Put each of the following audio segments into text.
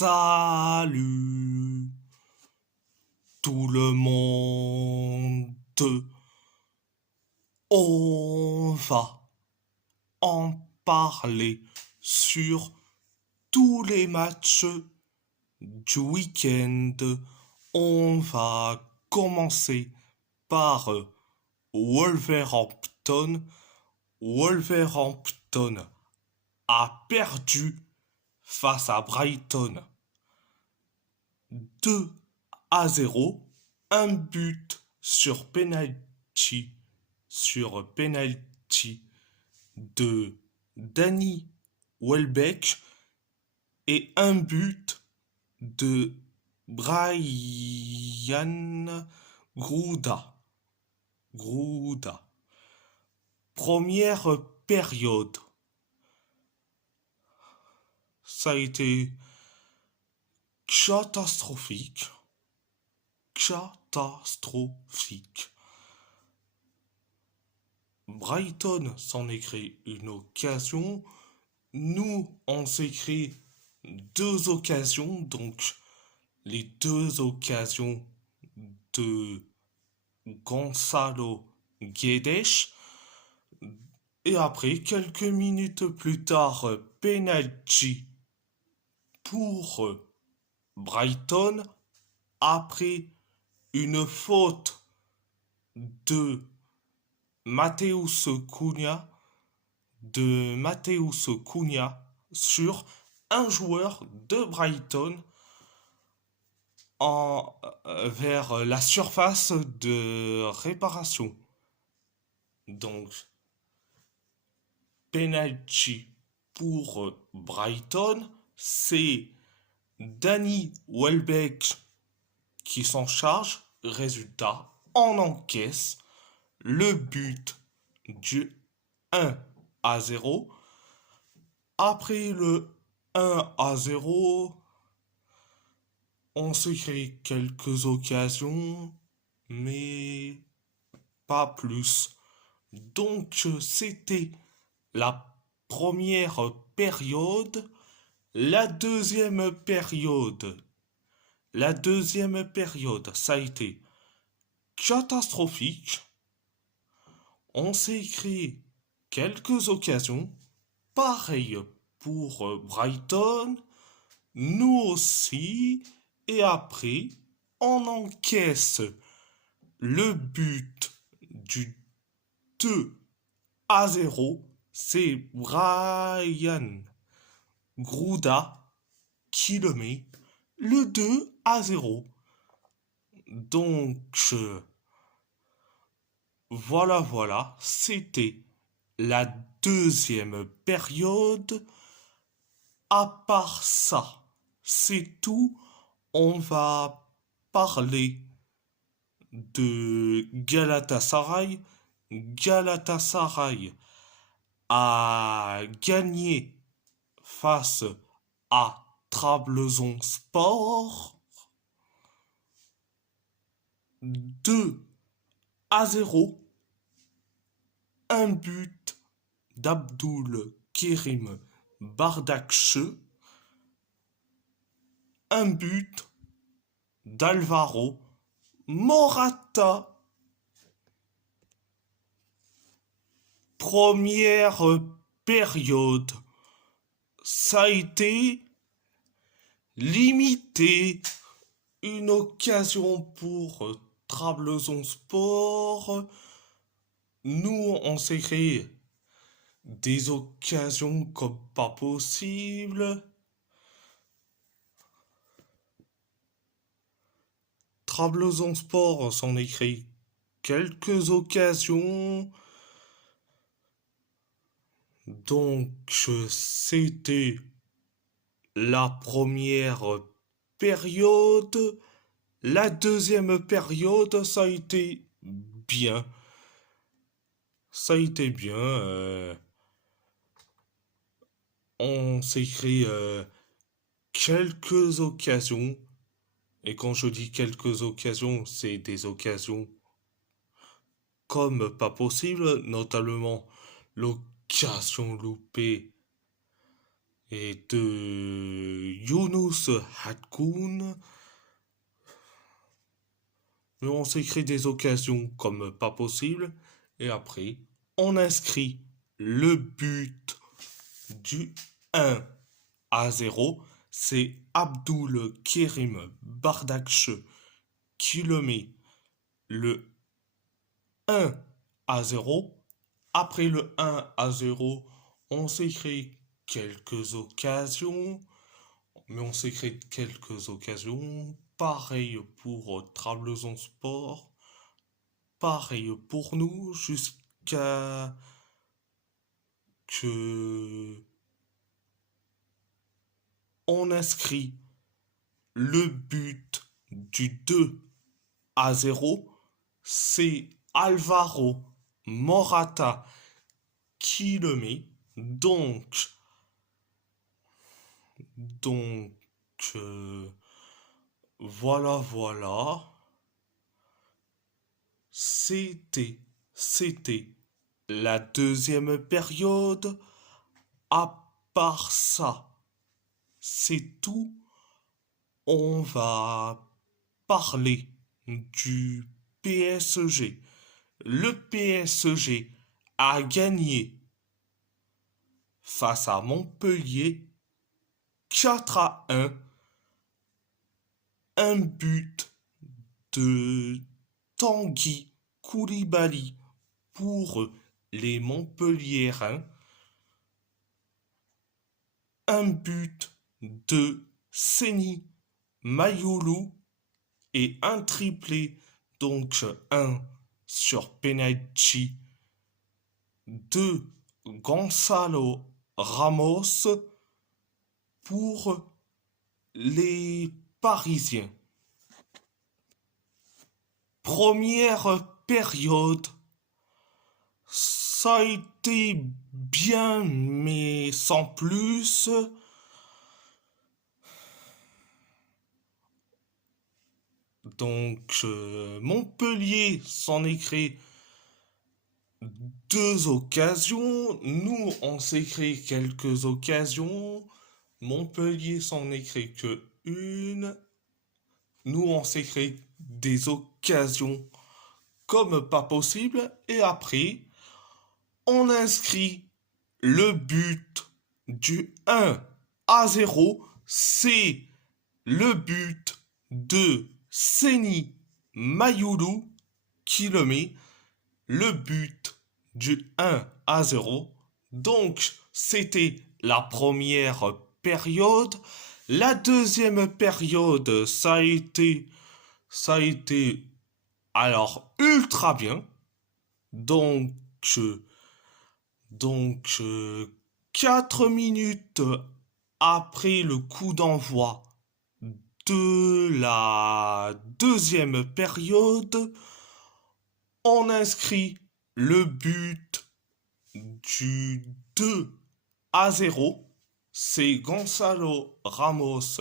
Salut tout le monde. On va en parler sur tous les matchs du week-end. On va commencer par Wolverhampton. Wolverhampton a perdu face à Brighton 2-0, un but sur penalty de Danny Welbeck et un but de Brian Grouda. Première période, ça a été catastrophique. Brighton s'en est créé une occasion. Nous, on s'est créé deux occasions. Donc, les deux occasions de Gonzalo Guedes. Et après, quelques minutes plus tard, penalty pour Brighton après une faute de Mateus Cunha sur un joueur de Brighton vers la surface de réparation. Donc, penalty pour Brighton, c'est Danny Welbeck qui s'en charge. Résultat, on encaisse le but du 1-0. Après le 1-0, on se crée quelques occasions, mais pas plus. Donc, c'était la première période. La deuxième période, ça a été catastrophique. On s'est créé quelques occasions. Pareil pour Brighton. Nous aussi. Et après, on encaisse le but du 2-0. C'est Brian Grouda qui le met. Le 2-0. Donc, voilà, c'était la deuxième période. À part ça, c'est tout. On va parler de Galatasaray. Galatasaray a gagné face à Trabzonspor 2-0. Un but d'Abdul Kerim Bardakche. Un but d'Alvaro Morata. Première période, ça a été limité. Une occasion pour Trabzonspor. Nous, on s'est créé des occasions comme pas possible. Trabzonspor s'en est créé quelques occasions. Donc, c'était la première période. La deuxième période, ça a été bien. On s'est créé quelques occasions. Et quand je dis quelques occasions, c'est des occasions comme pas possible, notamment l'occasion loupée et de Younous Hatkoun. Mais on s'écrit des occasions comme pas possible. Et après, on inscrit le but du 1-0. C'est Abdul Kerim Bardakche qui le met le 1-0. Après le 1-0, on s'écrit quelques occasions. Mais on s'écrit quelques occasions. Pareil pour Trabzon Sport. Pareil pour nous jusqu'à que on inscrit le but du 2-0. C'est Alvaro Morata qui le met. Donc, euh, voilà. C'était la deuxième période. À part ça, c'est tout. On va parler du PSG. Le PSG a gagné face à Montpellier 4-1. Un but de Tanguy Koulibaly pour les Montpelliérains. Un but de Seny Mayoulou et un triplé, donc un sur penalty de Gonzalo Ramos pour les Parisiens. Première période, ça a été bien, mais sans plus. Donc, Montpellier s'en est créé deux occasions. Nous, on s'est créé quelques occasions. Montpellier s'en est créé que une. Nous, on s'est créé des occasions comme pas possible. Et après, on inscrit le but du 1-0. C'est le but de Seny Mayoulou qui le met. Le but du 1-0. Donc, c'était la première période. La deuxième période, ça a été alors ultra bien. Donc, euh, donc, 4 minutes après le coup d'envoi de la deuxième période, on inscrit le but du 2-0. C'est Gonzalo Ramos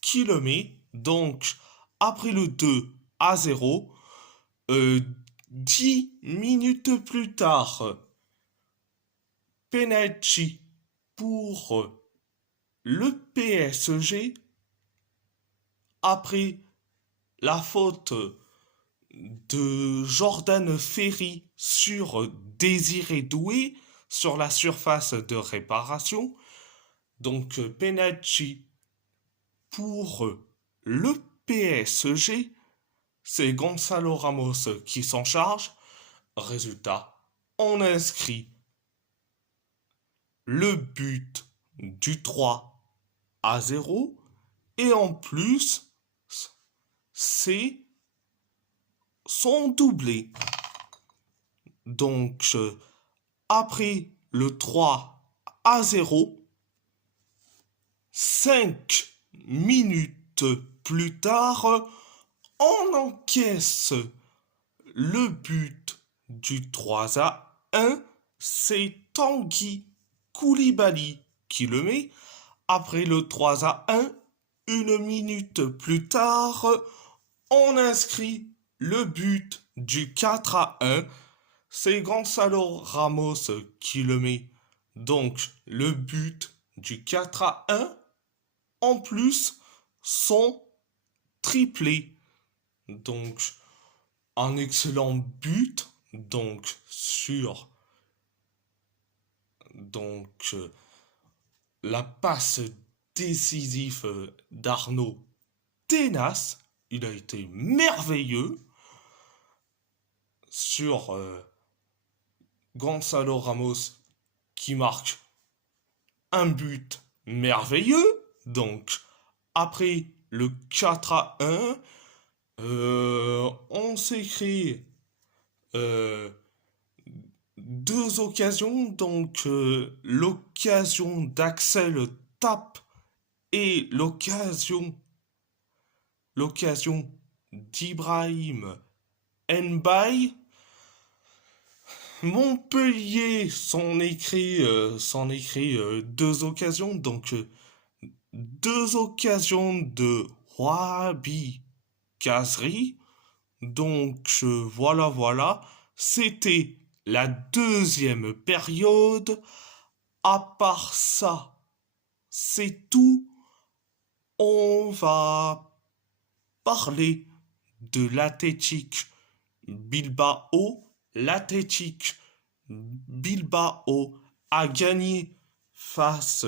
qui le met. Donc, après le 2-0, 10 minutes plus tard, penalty pour le PSG après la faute de Jordan Ferry sur Désiré Doué sur la surface de réparation. Donc penalty pour le PSG, c'est Gonzalo Ramos qui s'en charge. Résultat, on inscrit le but du 3-0 et en plus, c'est son doublé. Donc, après le 3-0, 5 minutes plus tard, on encaisse le but du 3-1. C'est Tanguy Koulibaly qui le met. Après le 3-1, une minute plus tard, on inscrit le but du 4-1. C'est Gonzalo Ramos qui le met. Donc, le but du 4-1. en plus son triplé. Donc, un excellent but donc sur donc la passe décisive d'Arnaud Tenas. Il a été merveilleux sur Gonzalo Ramos qui marque un but merveilleux. Donc, après le 4-1, on s'écrit euh, deux occasions. Donc, l'occasion d'Axel Tape et l'occasion d'Ibrahim Nbaye. Montpellier s'en écrit deux occasions, donc deux occasions de Wahabi Kazri. Donc voilà, c'était la deuxième période. À part ça, c'est tout. On va parler de l'Athletic Bilbao. L'Athletic Bilbao a gagné face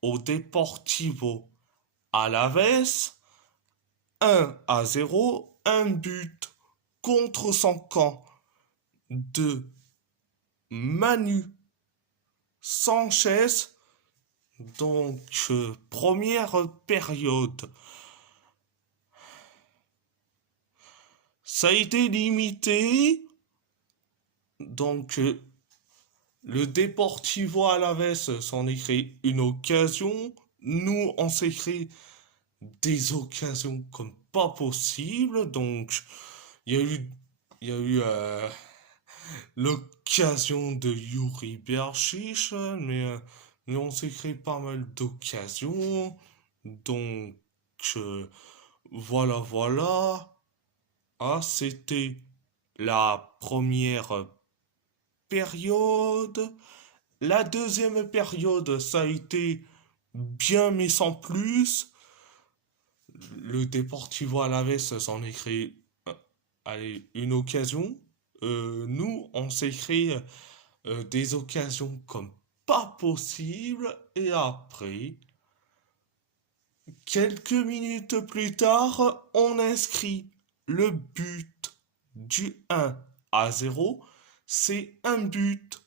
au Deportivo Alavés 1-0, un but contre son camp de Manu Sanchez. Donc, première période. Ça a été limité. Donc, le Deportivo Alavés s'en est créé une occasion. Nous, on s'est créé des occasions comme pas possible. Donc, il y a eu l'occasion de Yuri Berchiche, mais on s'est créé pas mal d'occasions. Donc, euh, voilà. Ah, c'était la première période. La deuxième période, ça a été bien mais sans plus. Le Deportivo Alavés s'en est créé allez, une occasion. Nous, on s'est créé des occasions comme pas possible. Et après, quelques minutes plus tard, on inscrit le but du 1-0. C'est un but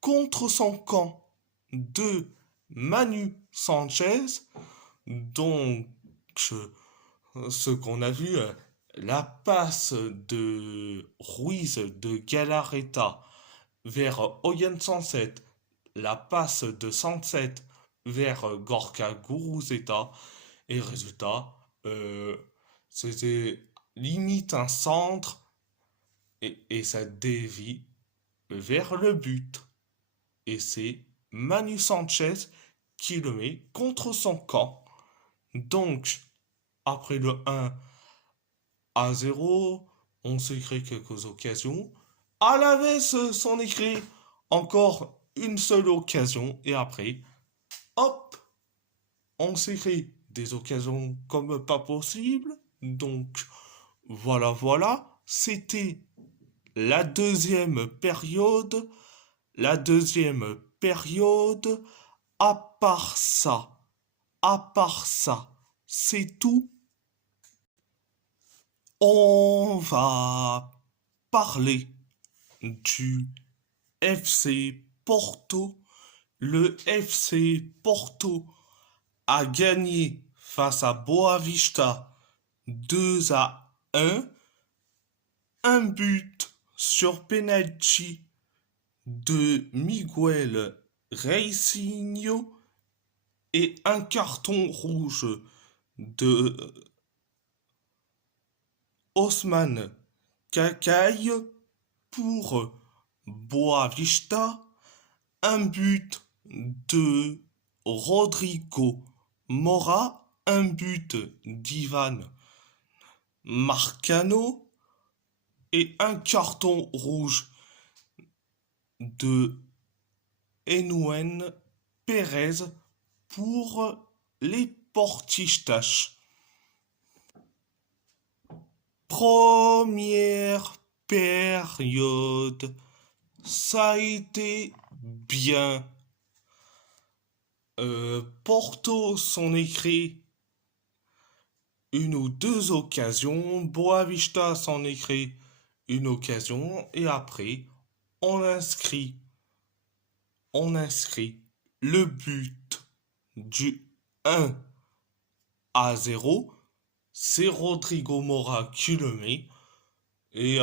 contre son camp de Manu Sanchez. Donc, ce qu'on a vu, la passe de Ruiz de Galarreta vers Oyen Sanset, la passe de Sanset vers Gorka Guruzeta, et résultat, c'était limite un centre et ça dévie vers le but. Et c'est Manu Sanchez qui le met contre son camp. Donc, après le 1-0, on s'est créé quelques occasions. À la veste, s'en est créé encore une seule occasion. Et après, hop, on s'est créé des occasions comme pas possible. Donc, voilà. C'était la deuxième période. La deuxième période, à part ça, c'est tout. On va parler du FC Porto. Le FC Porto a gagné face à Boavista 2-1. Un but sur penalty de Miguel Reisinho et un carton rouge de Osman Kakai pour Boavista, un but de Rodrigo Mora, un but d'Ivan Marcano et un carton rouge de Enuen Pérez pour les Portistaches. Première période, ça a été bien. Porto s'en écrit une ou deux occasions, Boavista s'en écrit une occasion, et après, on inscrit, on inscrit le but du 1-0. C'est Rodrigo Mora qui le met, et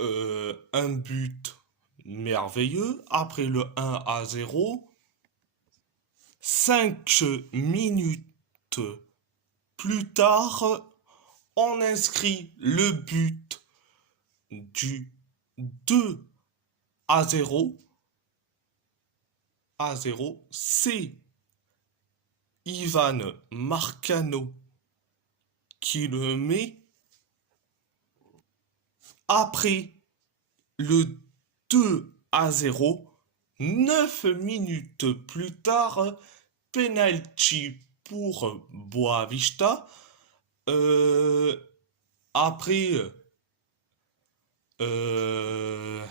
un but merveilleux. Après le 1-0, 5 minutes plus tard, on inscrit le but du 2-0. C'est Ivan Marcano qui le met. Après le 2-0, 9 minutes plus tard, penalty pour Boavista. Euh, après, euh,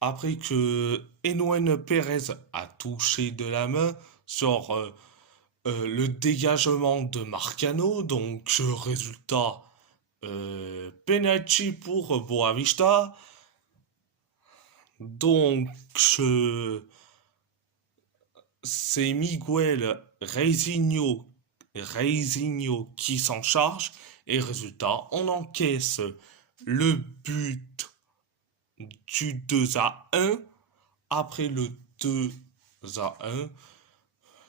après que Enouen Pérez a touché de la main sur le dégagement de Marcano, donc résultat penalty pour Boavista. Donc c'est Miguel Reizinho qui s'en charge, et résultat, on encaisse le but du 2-1. Après le 2-1,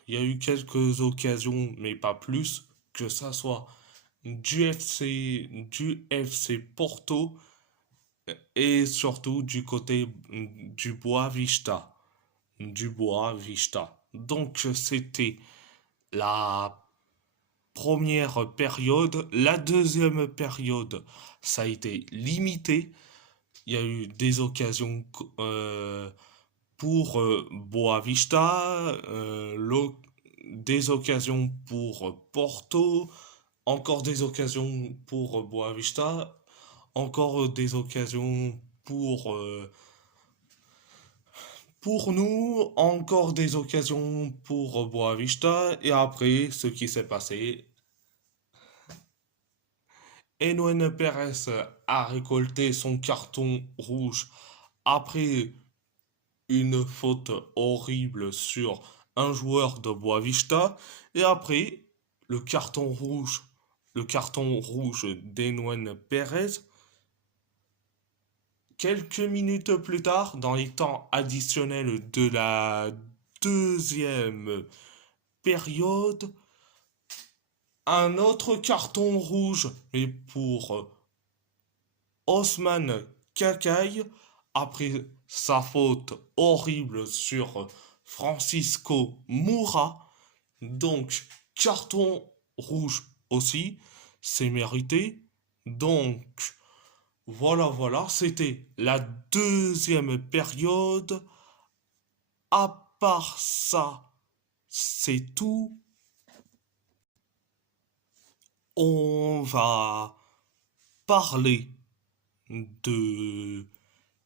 il y a eu quelques occasions, mais pas plus, que ça soit du FC Porto et surtout du côté du Boavista. Donc c'était la première période. La deuxième période, ça a été limité. Il y a eu des occasions pour Boavista, des occasions pour Porto, encore des occasions pour Boavista, encore des occasions pour nous, encore des occasions pour Boavista, et après, ce qui s'est passé, Enouen Pérez a récolté son carton rouge après une faute horrible sur un joueur de Boavista, et après, le carton rouge d'Enouen Pérez. Quelques minutes plus tard, dans les temps additionnels de la deuxième période, un autre carton rouge, mais pour Osman Kakai, après sa faute horrible sur Francisco Moura. Donc, carton rouge aussi, c'est mérité. Donc, voilà, c'était la deuxième période. À part ça, c'est tout. On va parler de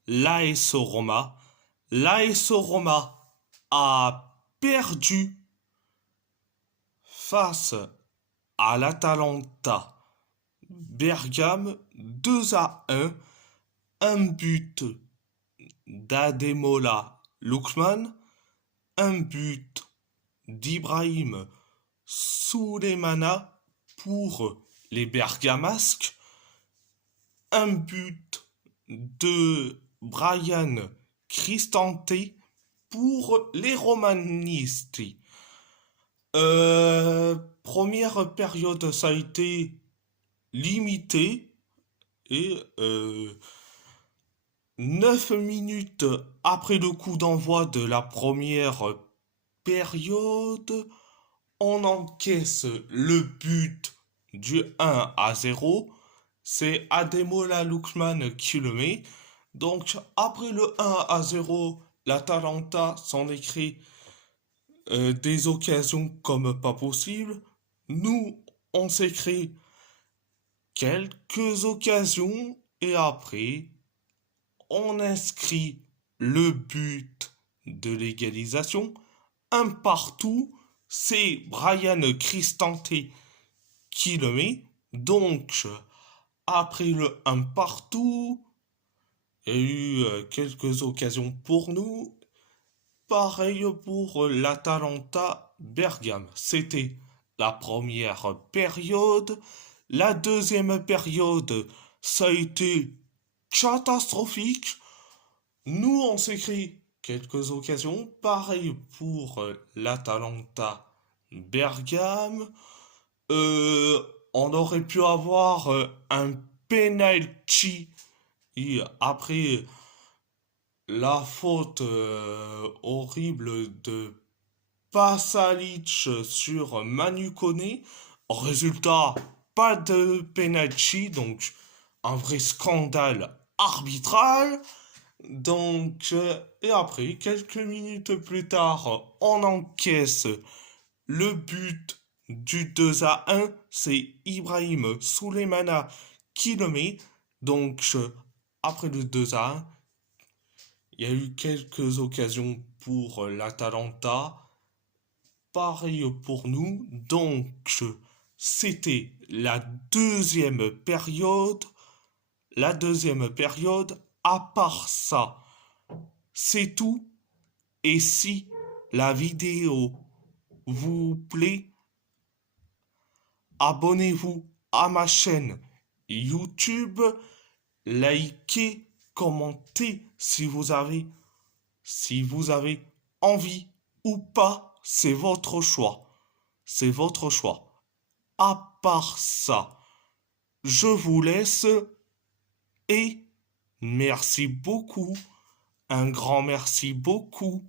l'AS Roma. L'AS Roma a perdu face à l'Atalanta Bergame 2-1. Un but d'Ademola Lookman, un but d'Ibrahim Souleymana pour les Bergamasques, un but de Brian Cristante pour les Romanisti. Première période, ça a été limité, et 9 minutes après le coup d'envoi de la première période, on encaisse le but du 1-0. C'est Ademola Lookman qui le met. Donc après le 1-0, l'Atalanta s'en écrit des occasions comme pas possible. Nous, on s'est créé quelques occasions et après, on inscrit le but de l'égalisation. Un partout, c'est Brian Cristante qui le met. Donc, après le un partout, il y a eu quelques occasions pour nous. Pareil pour l'Atalanta Bergame. C'était la première période. La deuxième période, ça a été catastrophique. Nous, on s'est créé quelques occasions. Pareil pour l'Atalanta Bergame. Euh, on aurait pu avoir un penalty. Et après la faute horrible de Pasalic sur Manu Koné. Résultat, pas de penalty, donc un vrai scandale arbitral. Donc, et après, quelques minutes plus tard, on encaisse le but du 2-1. C'est Ibrahim Souleymana qui le met. Donc, après le 2-1, il y a eu quelques occasions pour l'Atalanta. Pareil pour nous. Donc, c'était la deuxième période. La deuxième période, à part ça, c'est tout. Et si la vidéo vous plaît, abonnez-vous à ma chaîne YouTube, likez, commentez si vous avez envie ou pas, c'est votre choix. C'est votre choix. À part ça, je vous laisse et merci beaucoup. Un grand merci beaucoup.